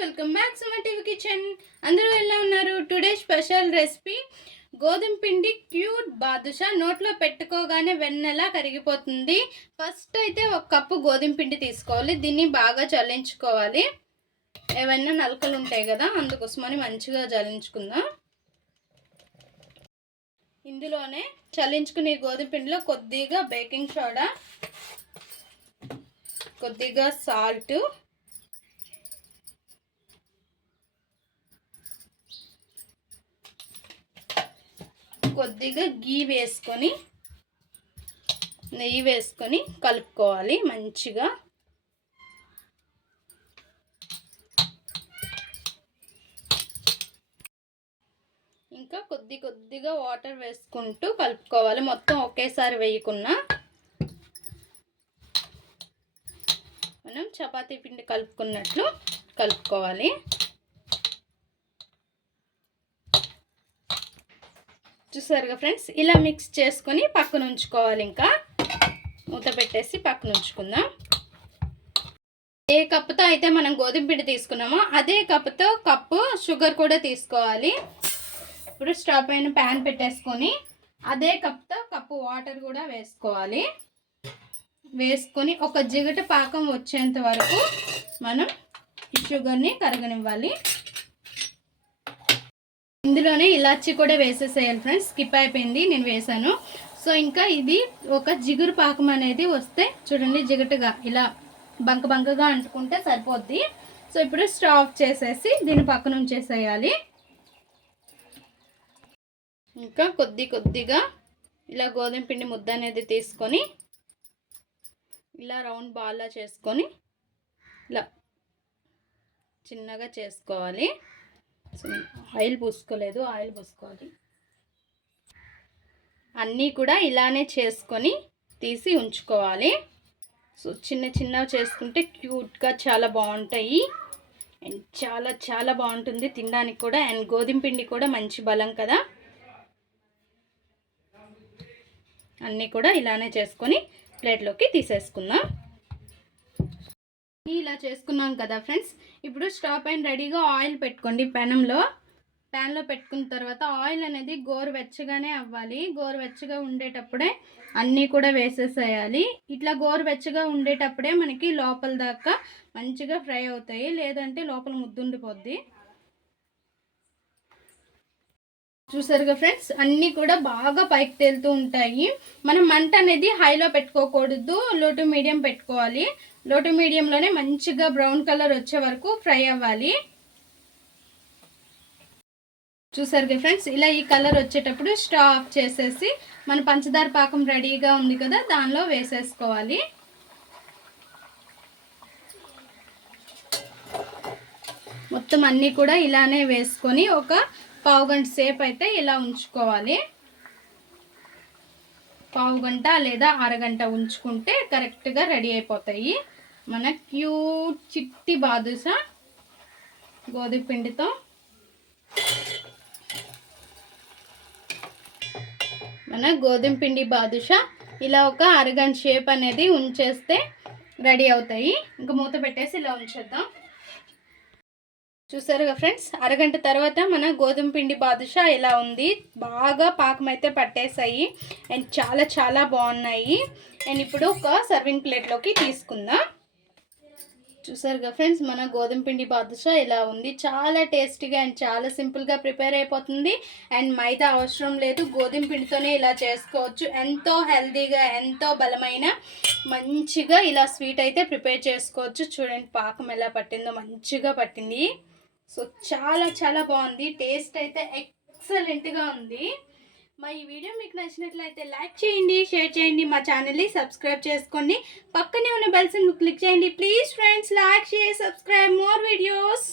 Welcome back Suma TV kitchen. అందరూ ఎలా ఉన్నారు? టుడే స్పెషల్ రెసిపీ గోధుమ పిండి క్యూట్ బాదుషా నోట్లో పెట్టుకోగానే వెన్నెలా కరిగిపోతుంది. ఫస్ట్ అయితే ఒక కప్పు గోధుమ పిండి తీసుకోవాలి. దీన్ని బాగా చల్లించుకోవాలి. ఏవైనా నలకలు ఉంటాయి కదా అందుకోసమని మంచిగా జల్లించుకుందాం ఇందులోనే చల్లించుకునే గోధుమ పిండిలో కొద్దిగా బేకింగ్ సోడా కొద్దిగా సాల్ట్ కొద్దిగా గీ వేసుకొని నెయ్యి వేసుకొని కలుపుకోవాలి మంచిగా. ఇంకా కొద్ది కొద్దిగా వాటర్ వేసుకుంటూ కలుపుకోవాలి. మొత్తం ఒకేసారి వేయకుండా. మనం చపాతీ పిండి కలుపుకున్నట్లు కలుపుకోవాలి. చూసారుగా ఫ్రెండ్స్? ఇలా మిక్స్ చేసుకొని పక్కన ఉంచుకోవాలి ఇంకా. మూత పెట్టేసి పక్కన ఉంచుకుందాం. ఏ కప్పుతో అయితే మనం గోధుమ పిండి తీసుకున్నామో అదే కప్పుతో కప్పు షుగర్ కూడా తీసుకోవాలి. ఇప్పుడు స్టవ్ పైన ప్యాన్ పెట్టేసుకొని అదే కప్తో కప్పు వాటర్ కూడా వేసుకోవాలి. వేసుకొని ఒక జిగట పాకం వచ్చేంత వరకు మనం ఈ షుగర్ని కరగనివ్వాలి. ఇందులోనే ఇలాచి కూడా వేసేసేయాలి ఫ్రెండ్స్ స్కిప్ అయిపోయింది నేను వేసాను. సో ఇంకా ఇది ఒక జిగురు పాకం అనేది వస్తే చూడండి జిగటుగా ఇలా బంక బంకగా అంటుకుంటే సరిపోద్ది. సో ఇప్పుడు స్టవ్ ఆఫ్ చేసేసి దీని పక్కన ఉంచేసేయాలి. ఇంకా కొద్ది కొద్దిగా ఇలా గోధుమ పిండి ముద్ద అనేది తీసుకొని ఇలా రౌండ్ బాల్లా చేసుకొని ఇలా చిన్నగా చేసుకోవాలి. ఆయిల్ పూసుకోలేదు ఆయిల్ పోసుకోవాలి. అన్నీ కూడా ఇలానే చేసుకొని తీసి ఉంచుకోవాలి. సో చిన్న చిన్నవి చేసుకుంటే క్యూట్గా చాలా బాగుంటాయి. అండ్ చాలా చాలా బాగుంటుంది తినడానికి కూడా. అండ్ గోధుమ పిండి కూడా మంచి బలం కదా. అన్నీ కూడా ఇలానే చేసుకొని ప్లేట్లోకి తీసేసుకుందాం. ఇలా చేసుకున్నాం కదా ఫ్రెండ్స్. ఇప్పుడు స్టవ్ పైన రెడీగా ఆయిల్ పెట్టుకోండి పెనంలో. ప్యాన్లో పెట్టుకున్న తర్వాత ఆయిల్ అనేది గోరువెచ్చగానే అవ్వాలి. గోరువెచ్చగా ఉండేటప్పుడే అన్నీ కూడా వేసేసేయాలి. ఇట్లా గోరువెచ్చగా ఉండేటప్పుడే మనకి లోపల దాకా మంచిగా ఫ్రై అవుతాయి. లేదంటే లోపల ముద్దుండిపోద్ది చూసారుగా ఫ్రెండ్స్? అన్నీ కూడా బాగా పైకి తేలుతూ ఉంటాయి. మనం మంట అనేది హైలో పెట్టుకోకూడదు. లో టు మీడియం పెట్టుకోవాలి. లో టు మీడియంలోనే మంచిగా బ్రౌన్ కలర్ వచ్చే వరకు ఫ్రై అవ్వాలి. చూసారుగా ఫ్రెండ్స్ ఇలా ఈ కలర్ వచ్చేటప్పుడు స్టవ్ ఆఫ్ చేసేసి మన పంచదార పాకం రెడీగా ఉంది కదా దానిలో వేసేసుకోవాలి. మొత్తం అన్నీ కూడా ఇలానే వేసుకొని ఒక పావు గంట సేపు అయితే ఇలా ఉంచుకోవాలి. పావు గంట లేదా అరగంట ఉంచుకుంటే కరెక్ట్గా రెడీ అయిపోతాయి. మన క్యూట్ చిట్టి బాదుషా గోధుమ పిండితో. మన గోధుమ పిండి బాదుష ఇలా ఒక అరగంట షేప్ అనేది ఉంచేస్తే రెడీ అవుతాయి. ఇంకా మూత పెట్టేసి ఇలా ఉంచేద్దాం. చూసారుగా ఫ్రెండ్స్? అరగంట తర్వాత మన గోధుమ పిండి బాదుషా ఇలా ఉంది? బాగా పాకం అయితే పట్టేసాయి అండ్ చాలా చాలా బాగున్నాయి. అండ్ ఇప్పుడు ఒక సర్వింగ్ ప్లేట్లోకి తీసుకుందాం. చూసారుగా ఫ్రెండ్స్? మన గోధుమ పిండి బాదుషా ఇలా ఉంది? చాలా టేస్టీగా అండ్ చాలా సింపుల్గా ప్రిపేర్ అయిపోతుంది. అండ్ మైదా అవసరం లేదు. గోధుమ పిండితోనే ఇలా చేసుకోవచ్చు. ఎంతో హెల్దీగా ఎంతో బలమైన మంచిగా ఇలా స్వీట్ అయితే ప్రిపేర్ చేసుకోవచ్చు. చూడండి పాకం ఎలా పట్టిందో మంచిగా పట్టింది. సో చాలా చాలా బాగుంది. టేస్ట్ అయితే ఎక్సలెంట్గా ఉంది. మా ఈ వీడియో మీకు నచ్చినట్లయితే లైక్ చేయండి షేర్ చేయండి మా ఛానల్ని సబ్స్క్రైబ్ చేసుకోండి. పక్కనే ఉన్న బెల్స్ని క్లిక్ చేయండి. Please friends like share subscribe more videos